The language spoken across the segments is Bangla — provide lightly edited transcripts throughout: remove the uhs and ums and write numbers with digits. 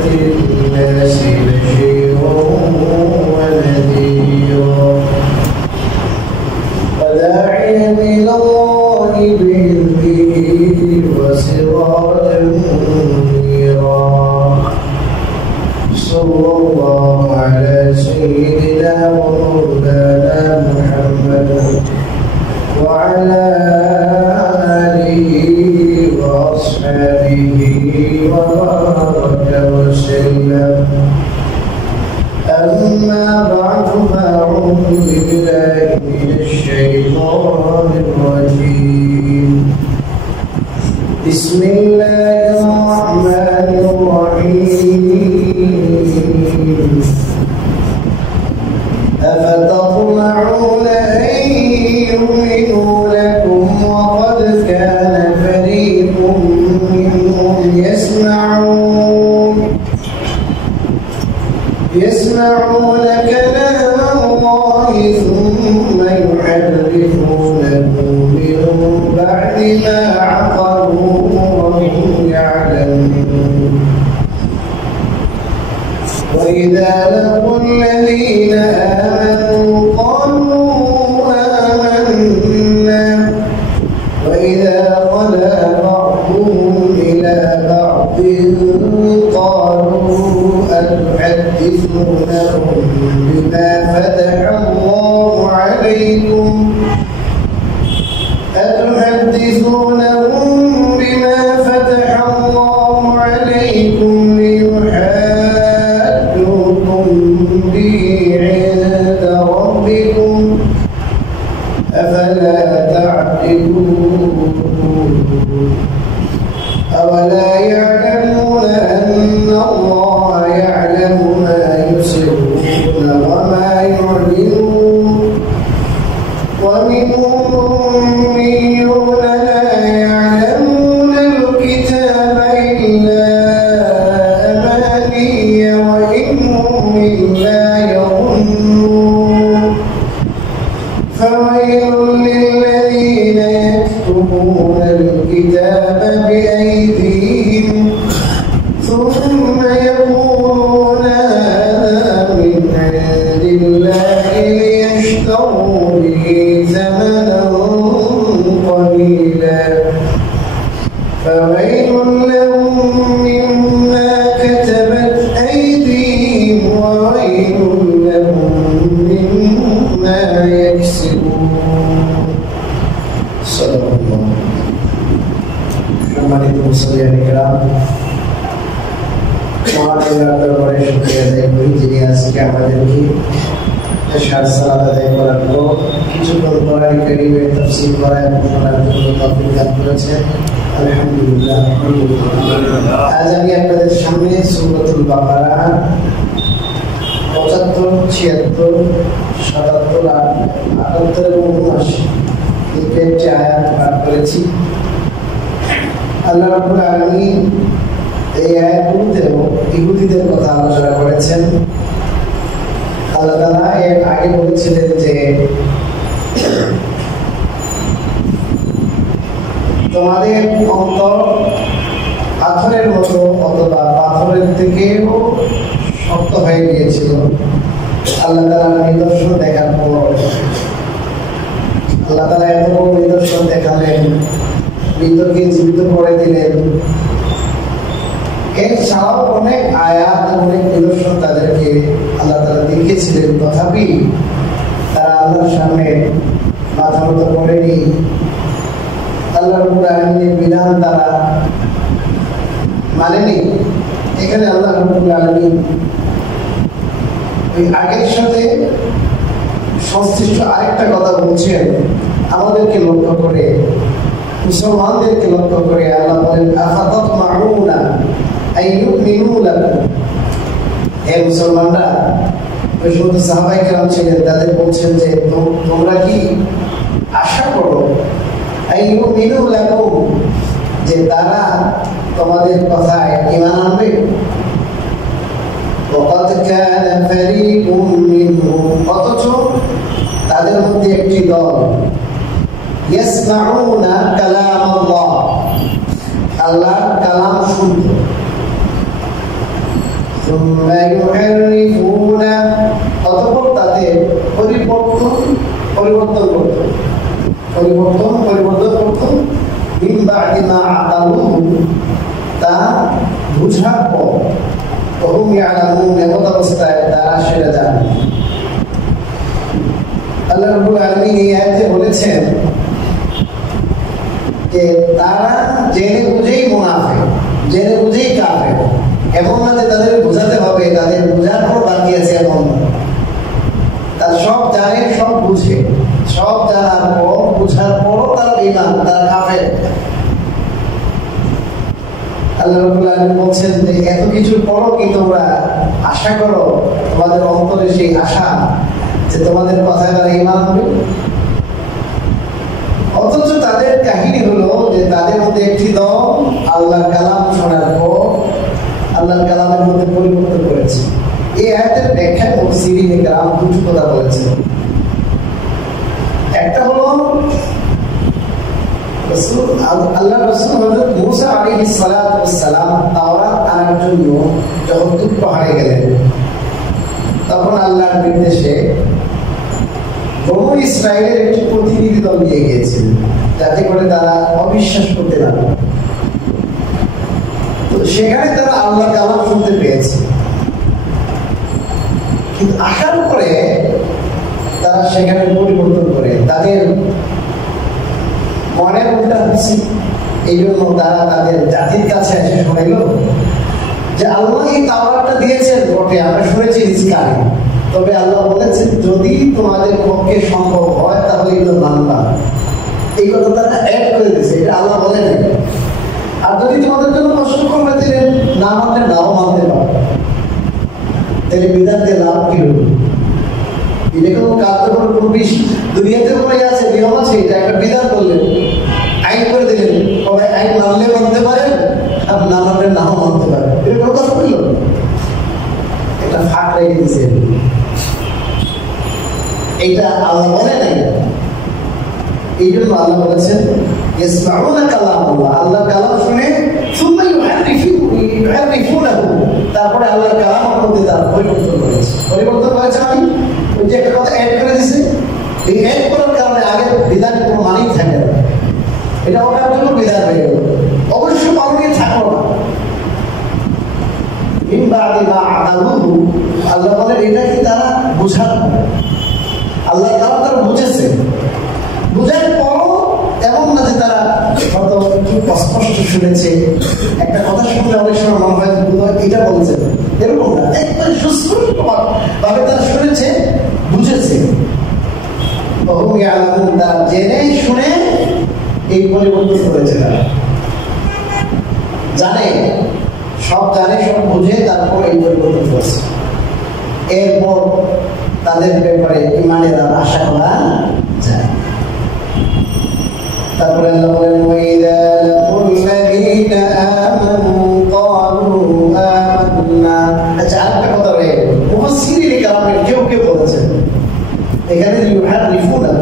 الناس بشيرا ونذيرا وداعيا إلى الله بإذنه وسراجا منيرا صلى الله على سيدنا ومولانا محمد وعلى آله وأصحابه وبارك وسلم. أما بعد فأعوذ بالله من الشيطان الرجيم. بسم الله الرحمن الرحيم. أفتطمعون أن يؤمنوا لكم وقد كان فريق منهم يسمعون كلام الله ثم يحرفونه من بعد ما عقلوه وهم يعلمون. وإذا لقوا الذين آمنوا قالوا آمنا وإذا خلا بعضهم إلى بعض قالوا أتحدثونهم بما فتح الله عليكم ليحاجوكم به عند ربكم أفلا تعقلون. أولا يعلمون أن الله يعلم ما يسرون وما يعلنون ومنهم أميون لا يعلمون الكتاب إلا أماني وإن هم إلا يظنون. فويل للذين يكتبون الكتاب بأيديهم ثم يقولون هذا من عند الله ليشتروا به ثمنا قليلا فويل لهم مما كتبت أيديهم وويل لهم مما يكسبون. صدق الله. সম্মানিত মুসলিম کرام, মহান আল্লাহর দরবারে শুকরিয়া আদায় করি যিনি আজকে আমাদেরকে এশার সালাত আদায় করার পর কিছুক্ষণ কোরআন কারীমের তাফসীর করা এবং শোনার জন্য তৌফিক দান করেছেন। আলহামদুলিল্লাহ। আজ আমি আপনাদের সামনে সূরাতুল বাকারা 75, 76, 77, 78 এবং 79 এই কয়েকটি আয়াত পাঠ করেছি। আল্লাহ রাব্বুল আলামিন এই আয়াতগুলোতে ইহুদিদের কথা আলোচনা করেছেন। আল্লাহ তাআলা এর আগে বলেছিলেন যে তোমাদের অন্তর পাথরের মতো অথবা পাথরের থেকেও শক্ত হয়ে গিয়েছিল। আল্লাহ তাআলা নিদর্শন দেখার পর আল্লাহ তাআলা এত বড় নিদর্শন দেখালেন, মৃতকে জীবিত করে দিলেন। এছাড়াও অনেক আয়াত, অনেক নিদর্শন তাদেরকে আল্লাহ তাআলা দেখিয়েছিলেন, তথাপি তারা আল্লাহর সামনে মাথা নত করেনি। আল্লাহ রাব্বুল আলামিনের বিধান তারা মানেনি। এখানে আল্লাহ রাব্বুল আলামিন ওই আগের সাথে সংশ্লিষ্ট আরেকটা কথা বলছেন আমাদেরকে লক্ষ্য করে, মুসলমানদেরকে লক্ষ্য করে। আল্লাহ বলেন আফাতাতমাউনা আইয়ুমিনু লাকুম। হে মুসলমানরা, ওই সমস্ত সাহাবায়ে কেরাম ছিলেন, তাদের বলছেন যে তোমরা কি আশা করো আইয়ুমিনু লাকুম, যে তারা তোমাদের কথায় ঈমান আনবে। ওয়াকাদ কানা ফারীকুম মিনহুম, অথচ তাদের মধ্যে একটি দল ইয়াসমাউনা কালাম আল্লাহ, আল্লাহর কালাম শুনতো। অতঃপর তাদের পরিবর্তন করত তা বুঝার পর অবস্থায় তারা সেটা জানে। আল্লাহ রাব্বুল আলামিন এই আয়াতে বলেছেন যে তারা জেনে বুঝেই মুনাফিক, জেনে বুঝেই কাফের। এমন না যে তাদের বোঝাতে হবে, তাদের বোঝার পর বাকি আছে, এমন না। তার সব জানে, সব বুঝে, সব জানার পর বুঝার পরও তার ঈমান, তার কাফের। আল্লাহ রাব্বুল আলামিন বলছেন যে এত কিছুর পরও কি তোমরা আশা করো, তোমাদের অন্তরে সেই আশা যে তোমাদের কথায় তারা ঈমান হবে? অথচ তাদের কাহিনী হলো যে তাদের মধ্যে একটি দল আল্লাহর কালাম শোনার পর আল্লাহর কালামের মধ্যে পরিবর্তন করেছে। এই আয়াতের ব্যাখ্যায় মুফাসসিরিনে কেরাম দুটো কথা বলেছেন। একটা হলো আল্লাহ রাসূল হযরত মূসা আলাইহিস সালাতু ওয়াস সালাম তাওরাত আনার জন্য যখন তুর পাহাড়ে গেলেন, তখন আল্লাহর নির্দেশে বনু ইসরায়েলের একটি প্রতিনিধি দল নিয়ে গিয়েছিলেন, যাতে করে তারা অবিশ্বাস করতে না পারে। তো সেখানে তারা আল্লাহর কালাম শুনতে পেয়েছে, কিন্তু আসার পরে তারা সেখানে পরিবর্তন করে তাদের মনের উল্টা হচ্ছে। এই জন্য তারা তাদের জাতির কাছে এসে শোনাইল যে আল্লাহ এই তাওরাতটা দিয়েছেন বটে, আমরা শুনেছি রিজকানে, তবে আল্লাহ বলেছেন যদি তোমাদের পক্ষে সম্ভব হয় তাহলে এগুলো মানবা। এই কথা তারা অ্যাড করে দিয়েছে, এটা আল্লাহ বলেন। আর যদি তোমাদের জন্য কষ্ট করবে দিলেন, না মানলে নাও মানতে পারবে, তাহলে বিধান দিয়ে লাভ কি হলো? এটা কোনো কার্যকর কোনো দুনিয়াতে উপরে আছে, নিয়ম আছে, এটা একটা বিধান করলেন, আইন করে দিলেন, সবাই আইন মানলে মানতে পারেন, আর না মানলে নাও মানতে পারেন। এটা কোনো কথা বলল, এটা ফাঁক রেখে দিয়েছে। এইটা আল্লাহ বলে নাই। এই জন্য আল্লাহ বলেছেন ইসমাউনা কালামুল্লাহ, আল্লাহর কালাম শুনে সুম্মা ইউহারিফুনাহু, তারপরে আল্লাহর কালামের মধ্যে তারা পরিবর্তন করেছে। আমি ওই যে একটা কথা অ্যাড করে দিয়েছে, এই অ্যাড করার কারণে আগে বিধান কোনো মানেই থাকে না, এটা ওটার জন্য বিধান হয়ে গেল, অবশ্য পালনীয় থাকলো না। আল্লাহ বলেন এটা কি তারা বুঝার, আল্লাহ তারা তারা বুঝেছে, বুঝার পরও এমন না যে তারা হয়তো অস্পষ্ট শুনেছে। একটা কথা শুনলে অনেক সময় মনে হয় এটা বলছে, এরকম না, একবার সুস্পষ্ট ভাবে তারা শুনেছে, বুঝেছে। তারা জেনে শুনে এই পরিবর্তন করেছে, তারা জানে, সব জানে, সব বুঝে, তারপর এই পরিবর্তন করছে। এরপর তাদের ব্যাপারে ঈমানের আশা করা যায়। তারপরে আল্লাহ বলেন ওয়াইদা লাকুল্লাযীনা আমানু ক্বালু আমান্না। আচ্ছা, আরেকটা কথা রয়ে গেল, মুফাসসিরিনে কেরামের কেউ কেউ বলেছেন এখানে ইউহারিফুনা,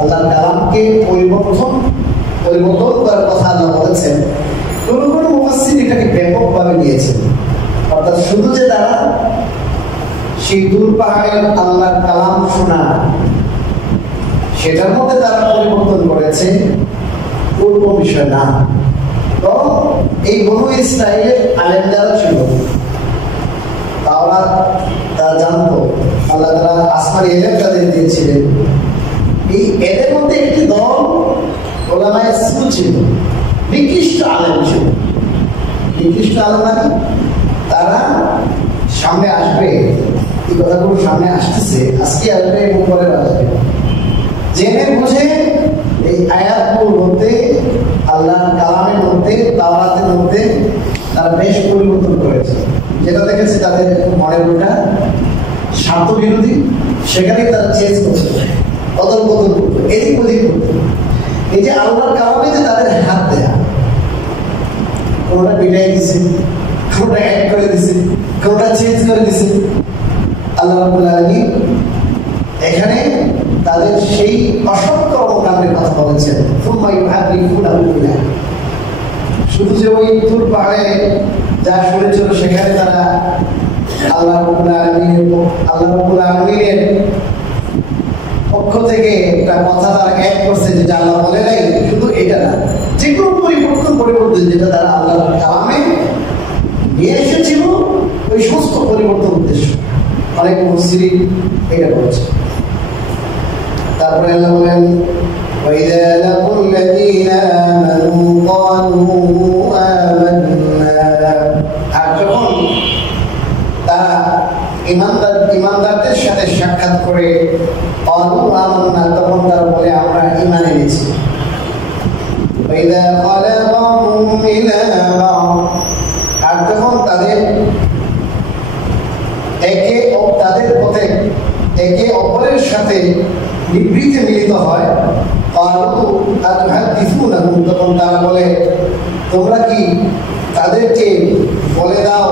আল্লাহর কালামকে পরিবর্তন করার কথা আল্লাহ বলেছেন। কোন কোন মুফাসসির এটাকে ব্যাপকভাবে নিয়েছেন, অর্থাৎ শুধু যে তারা সেই দূর পাহাড়ের আল্লাহর কালাম শোনা সেটার মধ্যে তারা পরিবর্তন করেছে, পূর্ব বিষয় না। তো এই বনু ইসরাইলের আলেম যারা ছিল তারা জানতো আল্লাহ তারা আসমানি এলেম তাদের দিয়েছিলেন। এই এদের মধ্যে একটি দল ওলামায়ে সু ছিল, নিকৃষ্ট আলেম ছিল। নিকৃষ্ট আলেম মানে তারা সামনে আসবে, এই কথাগুলো সামনে আসতেছে, আজকে আসবে এবং পরে আসবে, জেনে বুঝে এই আয়াতগুলোর মধ্যে, আল্লাহর কালামের মধ্যে, তাওরাতের মধ্যে তারা বেশ পরিবর্তন করেছে। যেটা দেখেছে তাদের মনের ওটা স্বার্থ বিরোধী, সেখানে তারা চেঞ্জ করছে, অদল বদল করতো, এদিক ওদিক করতো। এই যে আল্লাহর কালামে যে তাদের হাত দেয়া, কোনটা বিটাই দিছে, কোনটা অ্যাড করে দিছে, কোনটা চেঞ্জ করে দিছে, আল্লাহ রাব্বুল আলামিন এখানে তাদের সেই অসৎ কর্মকাণ্ডের কথা বলেছেন। শুধু যে ওই তুর পাহাড়ে যা শুনেছিল সেখানে তারা আল্লাহ রাব্বুল আলামিনের পক্ষ থেকে একটা কথা তারা অ্যাড করছে, যেটা আল্লাহ বলে নাই। শুধু এটা না, যে কোনো পরিবর্তন যেটা তারা আল্লাহর কালামে নিয়ে এসেছিল, ওই সমস্ত পরিবর্তন উদ্দেশ্য অনেক মুফাসসিরিন এটা বলছে। তারপরে আল্লাহ বলেন وَإِذَا لَقُوا الَّذِينَ آمَنُوا قَالُوا آمَنَّا, আর যখন তারা ইমানদারদের সাথে সাক্ষাৎ করে قَالُوا آمَنَّا, তখন তারা বলে আমরা ঈমান এনেছি। وَإِذَا خَلَا بَعْضُهُمْ إِلَىٰ بَعْضٍ, আর যখন তাদের একে অপরের সাথে নিবৃত্তে মিলিত হয়, তখন তারা বলে তোমরা কি তাদেরকে বলে দাও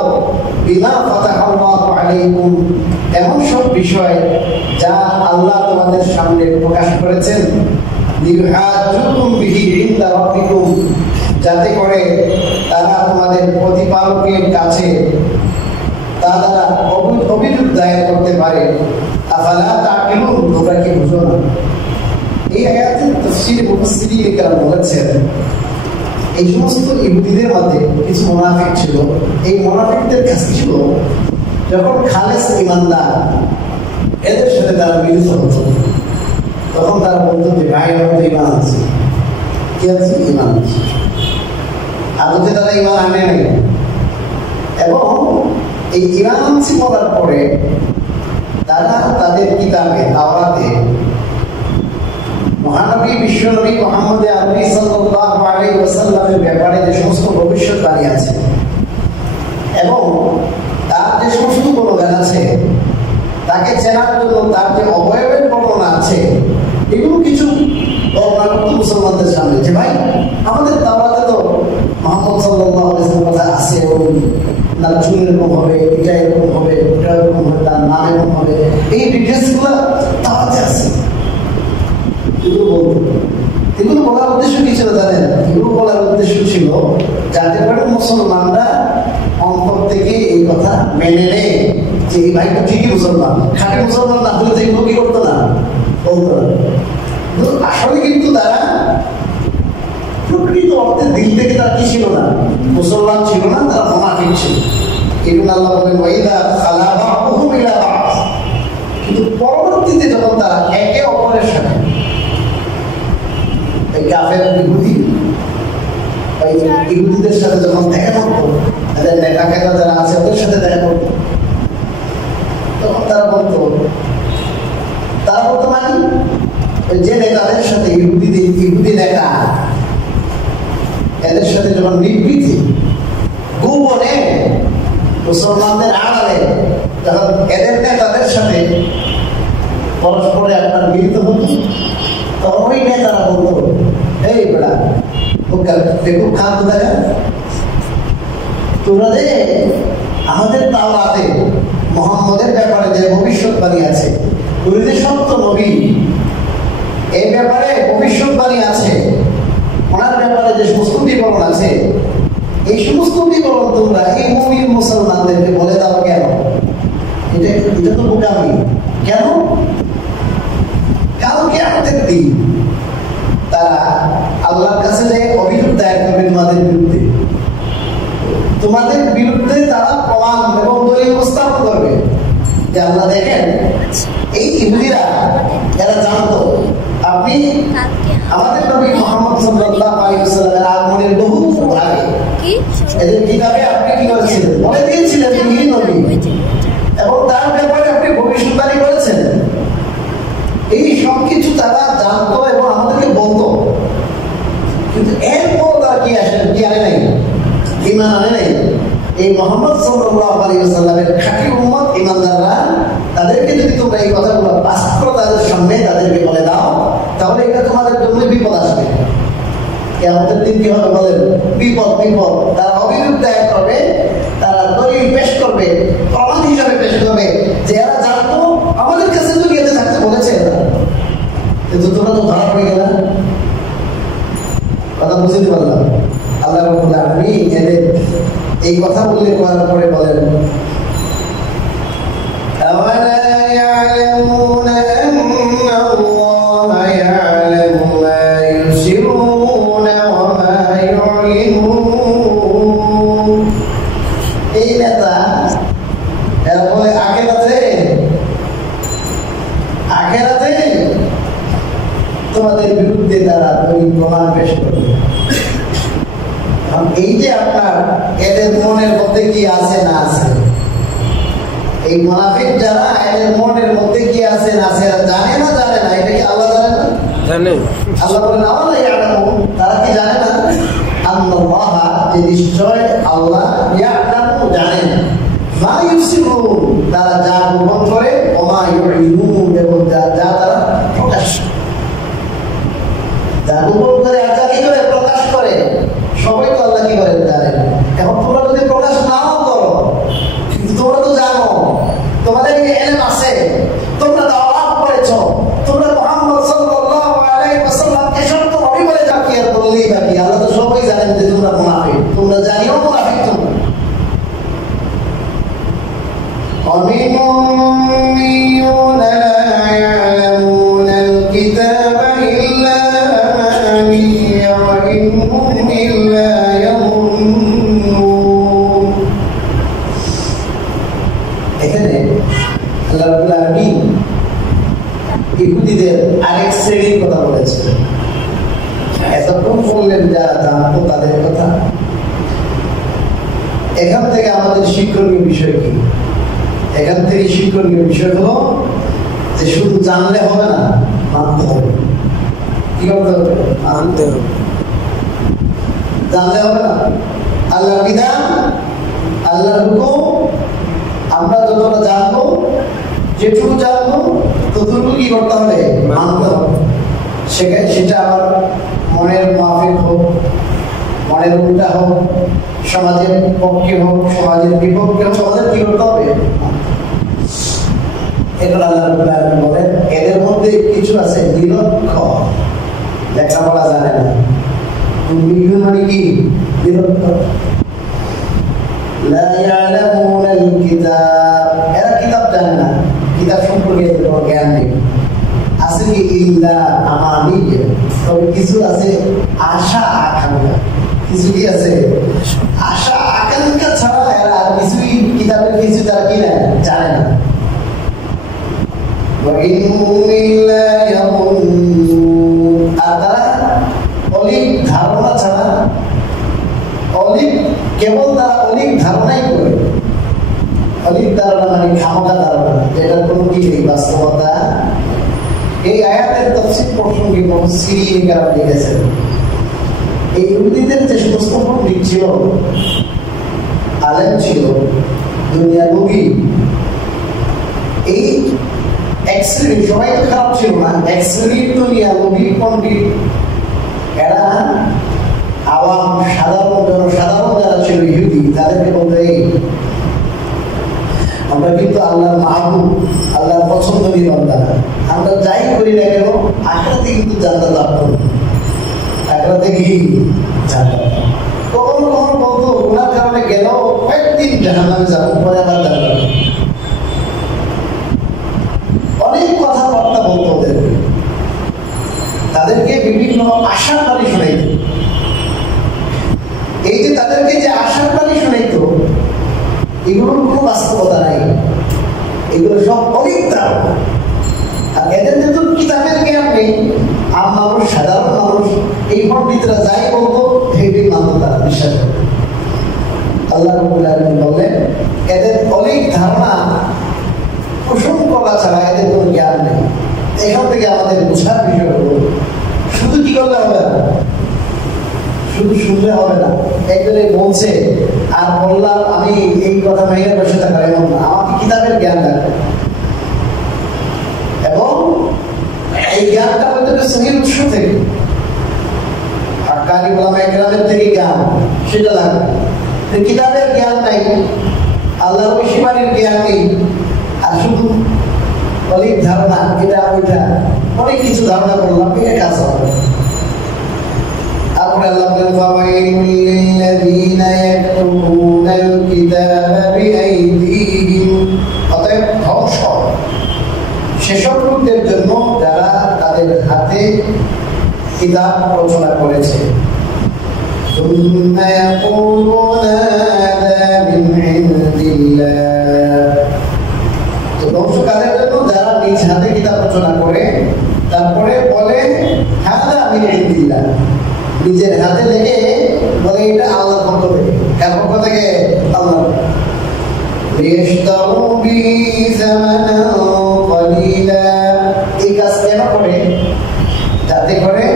বিমা ফাতাহাল্লাহু আলাইকুম, এমন সব বিষয় যা আল্লাহ তোমাদের সামনে প্রকাশ করেছেন, লিহাজুকুম বিহি ইনদা রাব্বিকুম, যাতে করে তারা তোমাদের প্রতিপালকের কাছে তা দ্বারা অভিযোগ দায়ের করতে পারে। আফালা তাকিলুন, তোমরা কি বুঝো না? এই আয়াতের তাফসীরে মুফাসসিরিন কেরাম বলেছেন, এই সমস্ত ইহুদিদের মধ্যে কিছু মুনাফিক ছিল। এই মুনাফিকদের কাছে ছিল যখন খালেস ইমানদার এদের সাথে তারা মিলিত হতো, তখন তারা বলতো যে ভাই আমাদের ইমান আছে। কি আছে? ইমান আছে। আদতে তারা ইমান আনে নাই, এবং এই ইমান আনছি বলার পরে তারা তাদের কিতাবে তাওরাতে মহানবী বিশ্বনবী মুহাম্মদ আরবি সাল্লাল্লাহু আলাইহি ওয়াসাল্লামের ব্যাপারে যে সমস্ত ভবিষ্যৎবাণী আছে এবং তার যে সমস্ত গুণগান আছে, তাকে চেনার জন্য তার যে অবয়বের বর্ণনা আছে, এগুলো কিছু বর্ণনা করতো মুসলমানদের সামনে যে ভাই আমাদের তাওরাতে তো মুহাম্মদ সাল্লাল্লাহু আলাইহি ওয়াসাল্লাম কথা আছে, তার চুল এরকম হবে, এটা এরকম হবে, ওটা এরকম হবে, তার নাম এরকম হবে, এই ডিটেলসগুলো তাওরাতে আছে। এগুলো বলার উদ্দেশ্য কি ছিল জানেন? এগুলো বলার উদ্দেশ্য ছিল যাতে করে মুসলমানরা অন্তর থেকে এই কথা মেনে নেয় যে এই ভাই তো ঠিকই মুসলমান, খাঁটি মুসলমান না হলে তো এগুলো কি করতো না, বলতো না। আসলে কিন্তু তারা প্রকৃত অর্থে দিল থেকে তারা কি ছিল না, মুসলমান ছিল না, তারা মুনাফিক ছিল। এগুলো আল্লাহ বলেন ওয়াইদা খালা বা'দুহুম ইলা বা'দ, কিন্তু পরবর্তীতে যখন তারা একে অপরের সাথে ইহুদিদের সাথে যখন দেখা করতো, তাদের নেতা যারা আছে ওদের সাথে দেখা করতো, তখন তারা বলতো মানে যে নেতাদের সাথে ইহুদি নেতা এদের সাথে যখন নিবৃত্তি গোপনে মুসলমানদের আড়ালে যখন এদের নেতাদের সাথে পরস্পরে আপনার মিলিত হতো, তখন ওই নেতারা বলতো এই বেড়া বেকুব খান দেখা তোমরা যে আমাদের তাওরাতে মুহাম্মদের ব্যাপারে যে ভবিষ্যৎবাণী আছে, উনি যে সত্য নবী, এই ব্যাপারে ভবিষ্যৎবাণী আছে, ওনার ব্যাপারে যে সমস্ত বিবরণ আছে, এই সমস্ত বিবরণ তোমরা এই মুমিন মুসলমানদেরকে বলে দাও কেন? এটা তো বোকামি। কেন? কালকে আমাদের দিন তারা আল্লাহর কাছে যে অভিযোগ দায়ের করবে তোমাদের বিরুদ্ধে তারা প্রমাণ এবং দলিল উপস্থাপন করবে যে আল্লাহ দেখেন এই ইহুদিরা এরা জানতো আপনি আমাদের নবী মুহাম্মদ সাল্লাল্লাহু আলাইহি ওয়াসাল্লামের আগমনের বহু আগে এদের কিতাবে আপনি কি করেছিলেন, বলে দিয়েছিলেন তিনি নবী, এবং তার ব্যাপারে আপনি ভবিষ্যৎবাণী করেছেন। এই সব কিছু তারা জানতো এবং আমাদেরকে বলতো, কিন্তু এরপর তারা কি আনে নাই, ঈমান আনে নাই। এই মুহাম্মদ সাল্লাল্লাহু আলাইহি ওয়াসাল্লামের খাঁটি উম্মত ঈমানদাররা তাদেরকে যদি তোমরা এই কথাগুলো বাস্তব তাদের সামনে তাদেরকে বলে দাও, তাহলে এটা তোমাদের জন্য বিপদ আসবে। কিয়ামতের দিন কি হবে বলেন? বিপদ। তারা অভিযোগ দায়ের করবে, তারা দলিল পেশ করবে, প্রমাণ হিসাবে পেশ করবে যে এরা জানতো আমাদের কাছে দুনিয়াতে থাকতে বলেছে এরা, কিন্তু তোমরা তো ধরা পড়ে গেল। কথা বুঝতে পারলাম? আল্লাহ রাব্বুল আলামিন এদের এই কথা উল্লেখ করার পরে বলেন এই নেতা এরপরে আখেরাতে তোমাদের বিরুদ্ধে তারা দলিল প্রমাণ পেশ করবে। এই যে আপনার এদের মনের মধ্যে কি আছে না আছে, এই মুনাফিক যারা এদের মনের মধ্যে কি আছে না আছে জানে না এটা কি আল্লাহ জানে না? জানে। আল্লাহ বলেন আল্লাহ ইয়ালামু, তারা কি জানে না? আল্লাহ, যে নিশ্চয় আল্লাহ ইয়ালামু, জানেন, মা ইউসিরুন, তারা যা গোপন করে, ও মা ইউলিনুন, এবং যা তারা প্রকাশ করে। যা গোপন করে আর যা কি করে প্রকাশ করে, সবাই তো আল্লাহ কি করে জানেন। এখন তোমরা যদি প্রকাশ নাও করো, কিন্তু তোমরা তো জানো, তোমাদের ইলম আছে, তোমরা দাওয়াত করেছো, তোমরা মুহাম্মদ সাল্লাল্লাহু আলাইহি ওয়াসাল্লামকে সত্য নবী বলে ডাকি, আর বললেই বাকি আল্লাহ তো সবাই জানেন যে তোমরা মুনাফিক, তোমরা জানিও মুনাফিক তোমরা। وَمِنْهُمْ لَا يَعْلَمُونَ الْكِتَابَ إِلَّا أَمَانِيَّ وَإِنْ هُمْ إِلَّا يَظُنُّونَ। এখানে আল্লাহ রাব্বুল আলামিন ইহুদিদের আরেক শ্রেণীর কথা বলেছেন। এতক্ষণ বললেন যারা জানতো তাদের কথা। এখান থেকে আমাদের শিক্ষণীয় বিষয় কি? এখান থেকে শিক্ষণীয় বিষয় হলো যে শুধু জানলে হবে না, মানতে হবে। কি করতে হবে? মানতে হবে। জানলে হবে না। আল্লাহর বিধান, আল্লাহর হুকুম আমরা যতটা জানবো, যেটুকু জানবো ততটুকু কি করতে হবে? মানতে হবে। সেটা আমার মনের মাফিক হোক, মনের উল্টা হোক, সমাজের পক্ষে হোক, সমাজের বিপক্ষে হোক, আমাদের কি করতে হবে? এখন আল্লাহ রাব্বুল আলামিন বলেন এদের মধ্যে কিছু আছে নিরক্ষর, লেখাপড়া জানে না। মানে কি? নিরক্ষর। লা ইয়ালামুনাল কিতাব, এরা কিতাব জানে না, কিতাব সম্পর্কে কোনো জ্ঞান নেই। আছে কি? ইল্লা আমানিয়া, তবে কিছু আছে আশা আকাঙ্ক্ষা। কিছু কি আছে? আশা আকাঙ্ক্ষা ছাড়া এরা আর কিছুই, কিতাবের কিছু তারা কি না জানে না। আর তারা অলিক ধারণা ছাড়া, কেবল তারা অলিক ধারণাই করে। অলিক ধারণা মানে খামোখা ধারণা, যেটার কোনো কি নেই, বাস্তবতা। এই আয়াতের তাফসীর প্রসঙ্গে মুফাসসিরিন কেরাম লিখেছেন, এই ইহুদিদের যে সমস্ত পণ্ডিত ছিল, আলেম ছিল, দুনিয়াবী, এই এক শ্রেণীর, সবাই তো খারাপ ছিল না, এক শ্রেণীর দুনিয়াবী পণ্ডিত, এরা আওয়াম, সাধারণ জনসাধারণ যারা ছিল ইহুদি, তাদেরকে বলতে আমরা কিন্তু আল্লাহর মাহবুব, আল্লাহর পছন্দনীয় বান্দা, আমরা যাই করি না কেন আখিরাতে কিন্তু জান্নাত লাভ করব। আখিরাতে কি জান্নাত? কখনো কখনো বলতো গুনার কারণে গেল কয়েকদিন জাহান্নামে যাবো, পরে আবার জান্নাত। অনেক কথাবার্তা বলতো ওদেরকে, তাদেরকে বিভিন্ন আশার বাণী শোনাইত। এই যে তাদেরকে যে আশার বাণী শোনাইতো, এগুলোর কোনো বাস্তবতা নাই, এগুলো সব অনেক ধারণা। আর এদের যেহেতু কিতাবের জ্ঞান নেই, আম মানুষ, সাধারণ মানুষ, এই পণ্ডিতরা যাই বলতো সেটাই মানত, তারা বিশ্বাস করত। আল্লাহ রাব্বুল আলামিন বললেন এদের অনেক ধারণা পোষণ করা ছাড়া এদের কোনো জ্ঞান নেই। এখান থেকে আমাদের বোঝার বিষয় হলো শুধু কি করলে হবে না, শুধু শুনলে হবে না। একজনে বলছে আর বললাম আমি এই কথা মেয়ের বসে থাকার, এমন না, আমাকে কিতাবের জ্ঞান লাগবে, এবং এই জ্ঞানটা হতে হবে সহিহ উৎস থেকে, হাক্কানি উলামা ইকরামের থেকে জ্ঞান, সেটা লাগবে। কিতাবের জ্ঞান নাই, আল্লাহর ঐশীবাণীর জ্ঞান নেই, আর শুধু অনেক ধারণা, এটা ওইটা অনেক কিছু ধারণা করলাম, এটা কাজ হবে। তারপরে আল্লাহ বলেন ফাওয়াইলুল লিল্লাযীনা ইয়াকতুবুনাল কিতাবা বিআইদিহিম, অতএব ধ্বংস সেসব লোকদের জন্য যারা তাদের হাতে কিতাব রচনা করেছে। ثم يقولون هذا من عند ইন্দিল্লাহ। তো ধ্বংস কাদের জন্য? যারা নিজ হাতে কিতাব রচনা করে তারপরে বলে হাদা মিন ইন্দিল্লাহ, নিজের হাতে লেগে বলে এটা আল্লাহর পক্ষ থেকে। কার পক্ষ থেকে? আল্লাহ। লিয়াশতারু বিহি যামানান ক্বালিলা, এই কাজ কেন করে? যাতে করে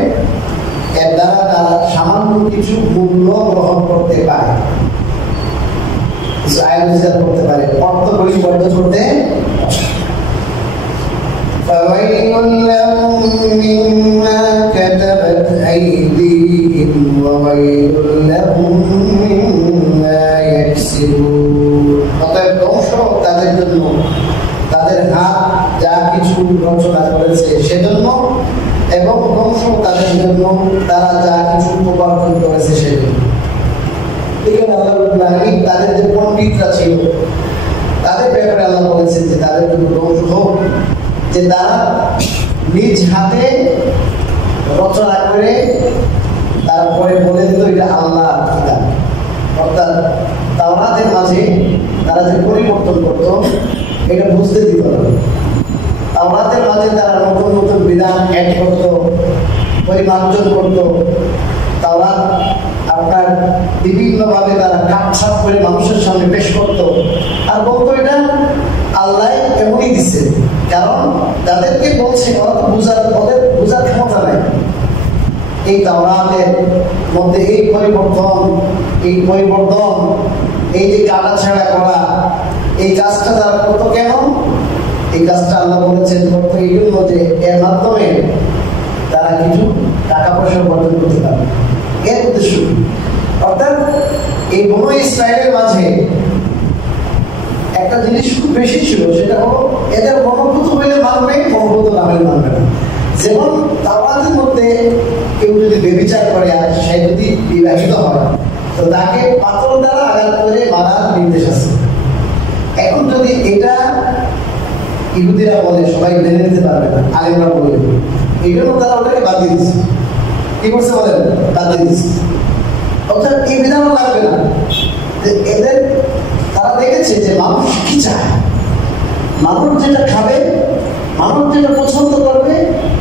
এর দ্বারা তারা সামান্য কিছু মূল্য গ্রহণ করতে পারে, কিছু আয় রোজগার করতে পারে, অর্থ পরিবর্তন করতে। فَوَيْلٌ لَّهُم مِّمَّا كَتَبَتْ أَيْدِيهِمْ وَوَيْلٌ لَّهُم مِّمَّا يَكْسِبُونَ। অতএব ধ্বংস তাদের জন্য, তাদের হাত যা কিছু রচনা করেছে সেজন্য, এবং ধ্বংস তাদের জন্য তারা যা কিছু উপার্জন করেছে সেজন্য। এখানে আল্লাহ রাব্বুল আলামিন তাদের যে পণ্ডিতরা ছিল তাদের ব্যাপারে আল্লাহ বলেছেন যে তাদের জন্য ধ্বংস হোক, যে তারা নিজ হাতে রচনা করে তারপরে বলে দিত এটা আল্লাহর কিতাব। অর্থাৎ তাওরাতের মাঝে তারা যে পরিবর্তন করত এটা বুঝতে দিত না। তাওরাতের মাঝে তারা নতুন নতুন বিধান অ্যাড করত, পরিমার্জন করত। তাওরাত আপনার বিভিন্নভাবে তারা কাটছাট করে মানুষের সামনে পেশ করত আর বলতো এটা আল্লাহ এমনই দিচ্ছে। কারণ যাদেরকে বলছে ওরা তো বোঝার ক্ষমতা নাই। এই তাওরাতের মধ্যে এই পরিবর্তন, এই যে কাটাছাড়া করা, এই কাজটা তারা করতো কেন? এই কাজটা আল্লাহ বলেছেন করতো এই জন্য যে এর মাধ্যমে তারা কিছু টাকা পয়সা উপার্জন করতে পারবে, এর উদ্দেশ্য। অর্থাৎ এই বনু ইসরায়েলের মাঝে একটা জিনিস খুব বেশি ছিল, সেটা হলো এদের মনোভূত হইলে মানবে, মনোভূত না হলে মানবে না। যেমন তাওরাতের মধ্যে কেউ যদি ব্যভিচার করে আর সে যদি বিবাহিত হয় তো তাকে পাথর দ্বারা আঘাত করে মারার নির্দেশ আছে। এখন যদি এটা ইহুদিরা বলে সবাই মেনে নিতে পারবে না, আলেমরা বলে, এই জন্য তারা ওটাকে বাদ দিয়ে দিচ্ছে। কি করছে বলেন? বাদ দিয়ে দিচ্ছে। অর্থাৎ এই বিধানও লাগবে না। এদের তারা দেখেছে যে মানুষ কি চায়, মানুষ যেটা খাবে, মানুষ যেটা পছন্দ করবে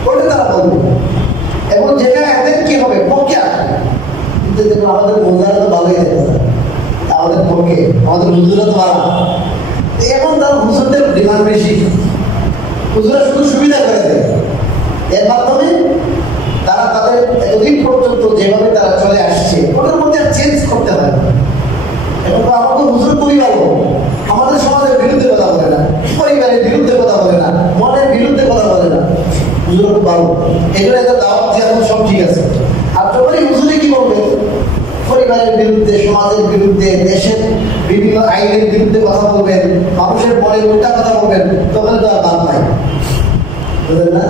ওটা তারা বলবে, এবং যেটা এদের কি হবে পক্ষে আসবে। কিন্তু দেখুন আমাদের মোল্লারা তো ভালোই দেখে, আমাদের পক্ষে আমাদের হুজুরা তো ভালো। এখন তারা হুজুরদের ডিমান্ড বেশি, হুজুরা শুধু সুবিধা করে দেয়। এর মাধ্যমে তারা তাদের এতদিন পর্যন্ত যেভাবে তারা চলে আসছে ওটার মধ্যে আর চেঞ্জ করতে হয় না। এখন তো আমাদের হুজুর খুবই ভালো, আমাদের সমাজের বিরুদ্ধে কথা বলে না, পরিবারের বিরুদ্ধে কথা বলে না, মনের বিরুদ্ধে কথা বলে না, হুজুর খুব ভালো। এগুলো এদের দাওয়াত দিয়ে এখন সব ঠিক আছে। আর যখনই হুজুরে কি বলবে পরিবারের বিরুদ্ধে, সমাজের বিরুদ্ধে, দেশের বিভিন্ন আইনের বিরুদ্ধে কথা বলবেন, মানুষের পরে উল্টা কথা বলবেন, তখন তো আর বাদ নাই, বুঝলেন না?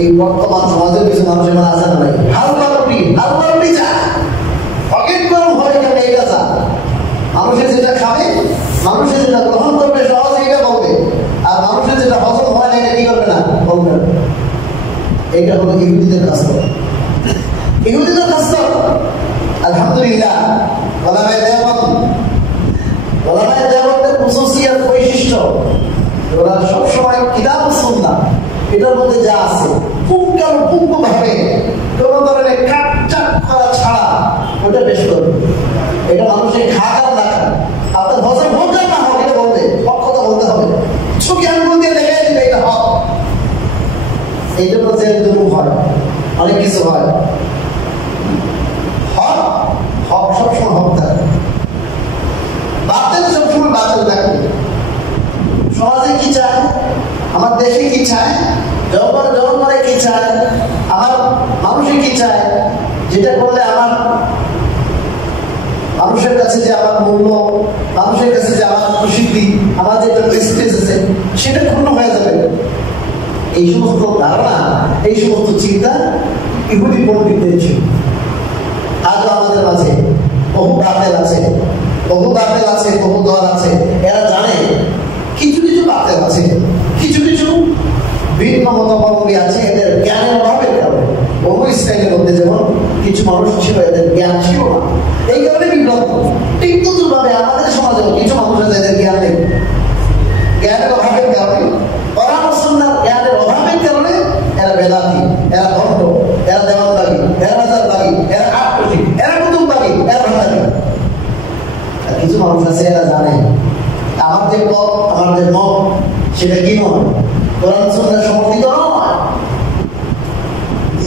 এই বর্তমান সমাজের কিছু মানুষের মানে আছে না নাই, হালকা রুটি চা অগেট গরম হয় এখানে, এটা চা মানুষের যেটা খাবে, মানুষের যেটা গ্রহণ করবে সহজে এটা বলবে, আর মানুষের যেটা হজম হয় না এটা কি করবে না, বলবে। এইটা হলো ইহুদিদের কাজ। ইহুদিদের কাজ। আলহামদুলিল্লাহ ওলামায়ে দেওবন্দের খুসুসিয়াত বৈশিষ্ট্য, ওরা সবসময় কিতাব সুন্নাহ এটার মধ্যে যা আছে পুঙ্খানুপুঙ্খভাবে কোনো ধরনের কাটচাট করা ছাড়া ওটা বেশ করবে। এটা মানুষের খাক আর না খাক, আপনার হজম হোক না হোক এটা বলবে, হক কথা বলতে হবে, চোখে আঙুল দিয়ে দেখাই দিবে এটা হক। এই জন্য জেল জুলুম হয়, অনেক কিছু হয়। হক সবসময় হক থাকে, বাতিল সবসময় বাতিল থাকে। সমাজে কি চায়, আমার দেশে কি চায়, জনগণে কি চায়, আমার মানুষে কি চায়, যেটা করলে আমার মানুষের কাছে যে আমার মূল্য, মানুষের কাছে যে আমার প্রসিদ্ধি, আমার যে প্রেস্টিজ আছে সেটা পূর্ণ হয়ে যাবে। এই সমস্ত ধারণা, এই সমস্ত চিন্তা ইহুদি পণ্ডিতদের ছিল। আজও আমাদের মাঝে বহু বাতিল আছে, বহু দল আছে। এরা জানে কিছু কিছু বাতিল আছে, কিছু কিছু ভিন্ন মতাবলম্বী আছে, এদের জ্ঞানের অভাবের কারণে। বনু ইসরায়েলের মধ্যে যেমন কিছু মানুষ ছিল এদের জ্ঞান ছিল না, এই কারণে বিভ্রান্ত। ঠিক তদ্রুপভাবে আমাদের সমাজে কিছু মানুষ আছে এরা জানে আমার যে পথ আমার যে মত সেটা কি নয়, কোরআন সুন্নাহ সমর্থিত নয়,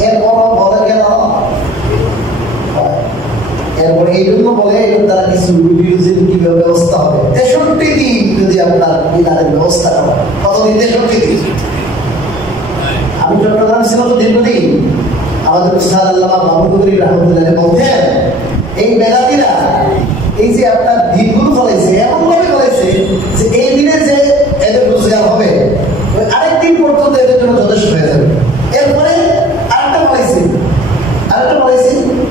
এরপর বলে কেন? এরপরে এই জন্য বলে তারা কিছু রিলিজিয়ান কিভাবে ব্যবস্থা হবে। 63 দিন যদি আপনার ইলানের ব্যবস্থা করা, কতদিন? 63 দিন। আমি চট্টগ্রাম ছিলাম তো দীর্ঘদিন। আমাদের উস্তাদ আল্লামা মাহমুদুর রহমতুল্লাহ বলতেন এই বেদাতিরা এই যে আপনার দিনগুলো ফলাইছে এমন ভাবে ফলাইছে যে এই দিনে যে এদের রোজগার হবে ওই আরেকদিন পর্যন্ত এদের জন্য যথেষ্ট হয়ে যাবে। এরপরে আরেকটা ফলাইছে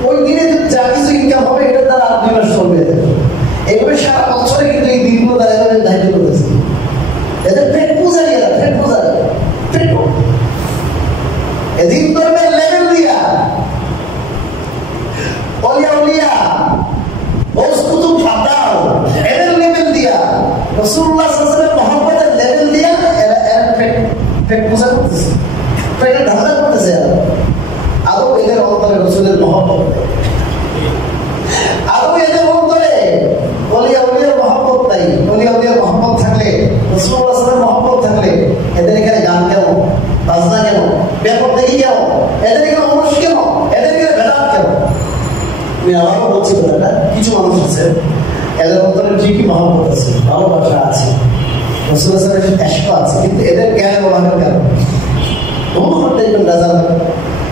ওই দিনে যা কিছু ইনকাম হবে এটা তারা আর 2 মাস চলবে। এইভাবে সারা বছরে কিন্তু এই দিনগুলো তারা এভাবে দায়িত্ব করেছে। এদের পেট পূজারি, এরা পেট পূজারি, পেট এদিন করবে লেভেল দিয়া অলিয়া কুতুব ফাদাও এদের লেভেল দিয়া রাসূলুল্লাহ সাল্লাল্লাহু আলাইহি ওয়াসাল্লাম মুহাম্মাদের লেভেল দিয়া এরা পেট পূজা করতেছে, পেটের ধান্দা করতেছে। আদৌ এদের অন্তরে রাসূলের মহব্বত, আদৌ এদের অন্তরে অলিয়ার মহব্বত নাই। অলিয়ার মহব্বত থাকলে, রাসূলুল্লাহ সাল্লাল্লাহু আলাইহি ওয়াসাল্লামের মহব্বত থাকলে এদের এখানে গান কেন, বাজনা কেন, ব্যাপক দেখি কেন, এদের এখানে অনুষ্ঠান কেন, এদের এখানে বেদাত কেন? আমি আবারও বলছি কথাটা, কিছু মানুষ আছে এদের অন্তরে ঠিকই মহব্বত আছে, ভালোবাসা আছে, রাসূলুল্লাহ সাল্লাল্লাহু আলাইহি ওয়াসাল্লামের ইশক আছে, কিন্তু এদের জ্ঞান ওলামের কেন? বহু দেখবেন রাজা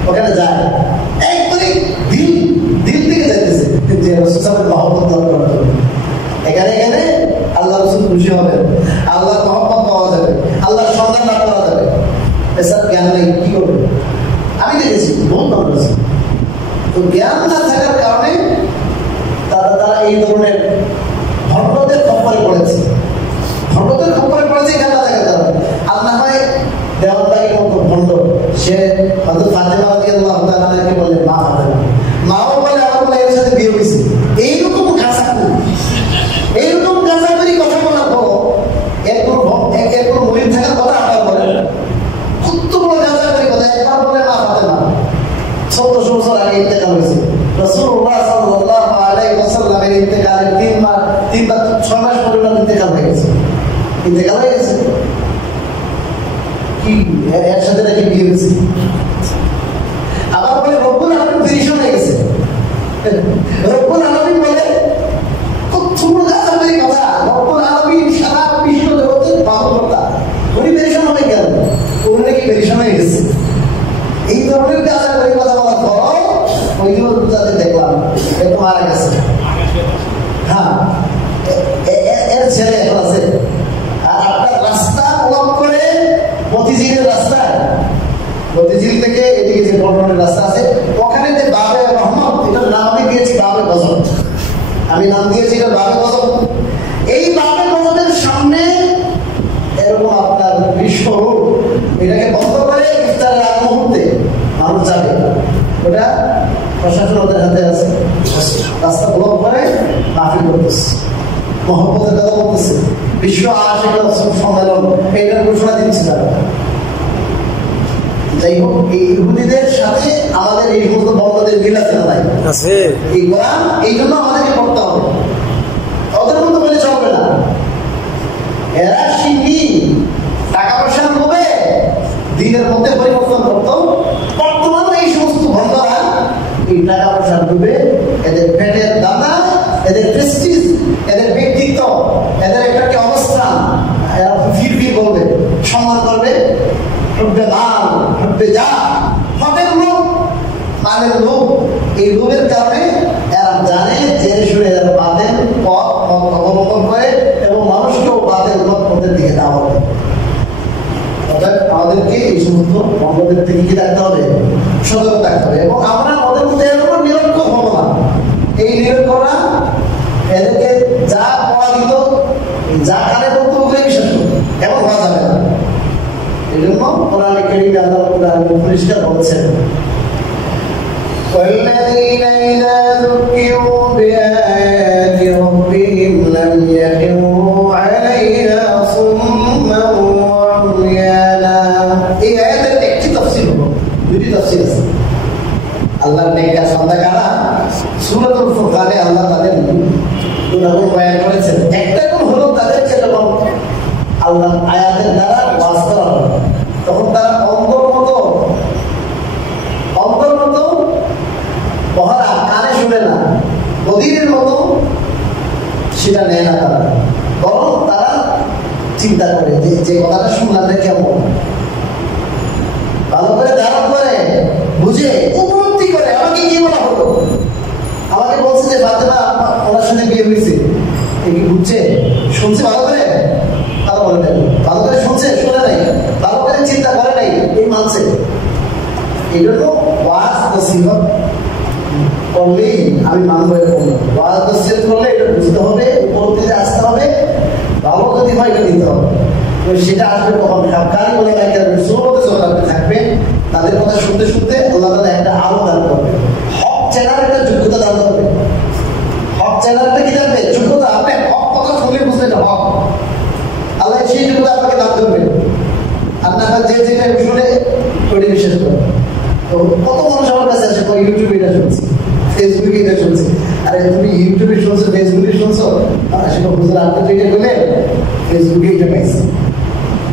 ওখানে যায় একবারে দিল থেকে যাইতেছে যে রাসূল সাল্লাল্লাহু আলাইহি ওয়াসাল্লামের মহব্বত লাভ করার জন্য। এখানে আল্লাহ রাসূল খুশি হবেন, আল্লাহর মহব্বত পাওয়া যাবে, আল্লাহর সন্ধান লাভ করা যাবে। এসব জ্ঞান নাই, কি করবে? আমি দেখেছি বহুত মানুষ আছে তো জ্ঞান না থাকার কারণে তারা এই ধরনের ভণ্ডদের খপ্পরে পড়েছে, জ্ঞান না থাকার কারণে। আর না হয় দেওয়ানবাগির মতো ভণ্ড, সে হয়তো ফাতেমা রাদিয়াল্লাহু তাআলাকে বলে মা ফাতেমা, মাও বলে আমার বলে এর সাথে বিয়ে হয়েছে। এইরকম গাছাকুরি কথা বলার পর এরপর মুরিদ থাকার কথা আপনার বলেন, কত বড় গাছাকুরি কথা। একবার বলে মা ফাতেমা 1400 বছর আগে ইন্তেকাল হয়েছে। রাসূলুল্লাহ সাল্লাল্লাহু আলাইহি ওয়াসাল্লামের ইন্তেকালের 6 মাস পরে ইন্তেকাল হয়ে গেছে। কি এর সাথে নাকি বিয়ে হয়েছে? আবার বলে রব্বুল আলামিন পেরেশান হয়ে গেছে। রব্বুল আলামিন বলে কত বড় গাছাকুরি কথা। রব্বুল আলামিন সারা বিশ্ব জগতের পালনকর্তা, উনি পেরেশান হয়ে গেল, উনি নাকি পেরেশান হয়ে গেছে। এই ধরনের গাছাকুরি কথা বলার পর ওই যাতে দেখলাম একটু মারা গেছে। হ্যাঁ, এর ছেলে এখন আছে। আর আপনার রাস্তা ব্লক করে মতিঝিলের রাস্তায়, মতিঝিল থেকে এদিকে যে বর্ধমানের রাস্তা আছে ওখানে যে বাবে রহমত, এটার নাম আমি দিয়েছি বাবে গজব। আমি নাম দিয়েছি এটা বাবে গজব। এই বাবে গজবের সামনে এরকম আপনার বিশ্বরূপ, এটাকে বন্ধ করে ইফতারের আগ মুহূর্তে মানুষ যাবে, ওটা প্রশাসন ওদের হাতে আছে। রাস্তা ব্লক করে মাহফিল করতেছে, মহব্বতের কথা বলতেছে, বিশ্ব আশিক সম্মেলন এটার ঘোষণা দিচ্ছে তারা। যাই হোক, এই ইহুদিদের সাথে আমাদের এই সমস্ত বন্ধদের মিল আছে না নাই? এই কোরআন এই জন্য আমাদেরকে পড়তে হবে, ওদের মতো বলে চলবে না। এরা শিখি টাকা পয়সা লোভে দিনের মধ্যে পরিবর্তন করতো। বর্তমানে এই সমস্ত বন্ধরা এই টাকা পয়সা লোভে এদের পেটের দানা, এদের প্রেস্টিজ, এদের ব্যক্তিত্ব, এদের একটা কি অবস্থান, এরা ফির বলবে, সম্মান করবে, হব্বে মাল, হব্বে যা, হবের লোক, মালের লোক। এই লোভের কারণে এরা জানে যে শুনে এরা বাতের পথ অবলম্বন করে এবং মানুষকেও বাতের পথের দিকে দেওয়া হবে। অর্থাৎ আমাদেরকে এই সমস্ত বন্ধদের থেকে কি রাখতে হবে? সতর্ক থাকতে হবে। এবং আমরা ওদের মধ্যে এরকম নিরক্ষর হবো না। এই নিরক্ষররা এদেরকে যা পড়া দিত, যা কানে বলতো ওগুলো বিশ্বাস করতো, এমন হওয়া যাবে না। এই জন্য কোরআনে কারীমে আল্লাহ পরিষ্কার বলছেন, والذين إذا ذكروا بآيات ربهم لم يخروا عليها صما وعميانا। এই আয়াতের একটি তাফসীর হলো, দুটি তাফসীর আছে। আল্লাহর নেককার বান্দা কারা? সূরাতুল ফুরকানে আল্লাহ তাদের গুনাহ বয়ান করেছেন, একটা গুণ হলো তাদেরকে যখন আল্লাহ আয়াতের দ্বারা ওয়াজ করা হয় তখন তারা অন্ধর মতো পহরা কানে শুনে না, নদীর মতো সেটা নেয় না তারা, বরং তারা চিন্তা করে যে কথাটা শুনলাম কেমন, ভালো করে ধারণ করে বুঝে উপলব্ধি করে আমাকে কি বলা হলো। আমাকে বলছে যে ফাতেমা ওনার সাথে বিয়ে হয়েছে, কি বুঝছে, শুনছে ভালো করে, ভালো করে নেই, ভালো করে শুনছে, শুনে নাই, ভালো করে চিন্তা করে নাই, এই মানছে। এই জন্য ওয়াজ নসিহত করলেই আমি মানবো, এরকম ওয়াজ নসিহত করলে এটা বুঝতে হবে, উপলব্ধিতে আসতে হবে, ভালো যদি হয় এটা নিতে হবে। সেটা আসবে কখন, হাক্কানি ওলামায়ে সুন্নতে যখন থাকবে তাদের কথা শুনতে শুনতে আল্লাহ তাআলা একটা আলো দান করবে, হক চেনার একটা যোগ্যতা দান করবে। হক চেনার একটা কি জানবে যোগ্যতা, আপনি হক কথা শুনলে বুঝবেন এটা হক, আল্লাহ সেই যোগ্যতা আপনাকে দান করবেন। আপনারা যে যেটা শুনে ওইটা বিশ্বাস করেন। তো কত মানুষ আমার কাছে আসে, ইউটিউবে এটা শুনছি, ফেসবুকে এটা শুনছি। আরে তুমি ইউটিউবে শুনছো, ফেসবুকে শুনছো, সেটা হুজুর আপনি তো এটা বললেন, ফেসবুকে এটা পাইছি,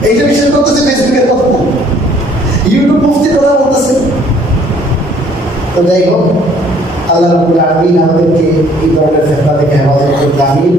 এইটা বিশ্বাস করতেছে ফেসবুকের কথা না, ইউটিউব মুফতির কথা বলতেছে। তো যাই হোক, আল্লাহ রাব্বুল আলামিন আমাদেরকে এই ধরনের ফিতনা থেকে হেফাজত করতে আমিন।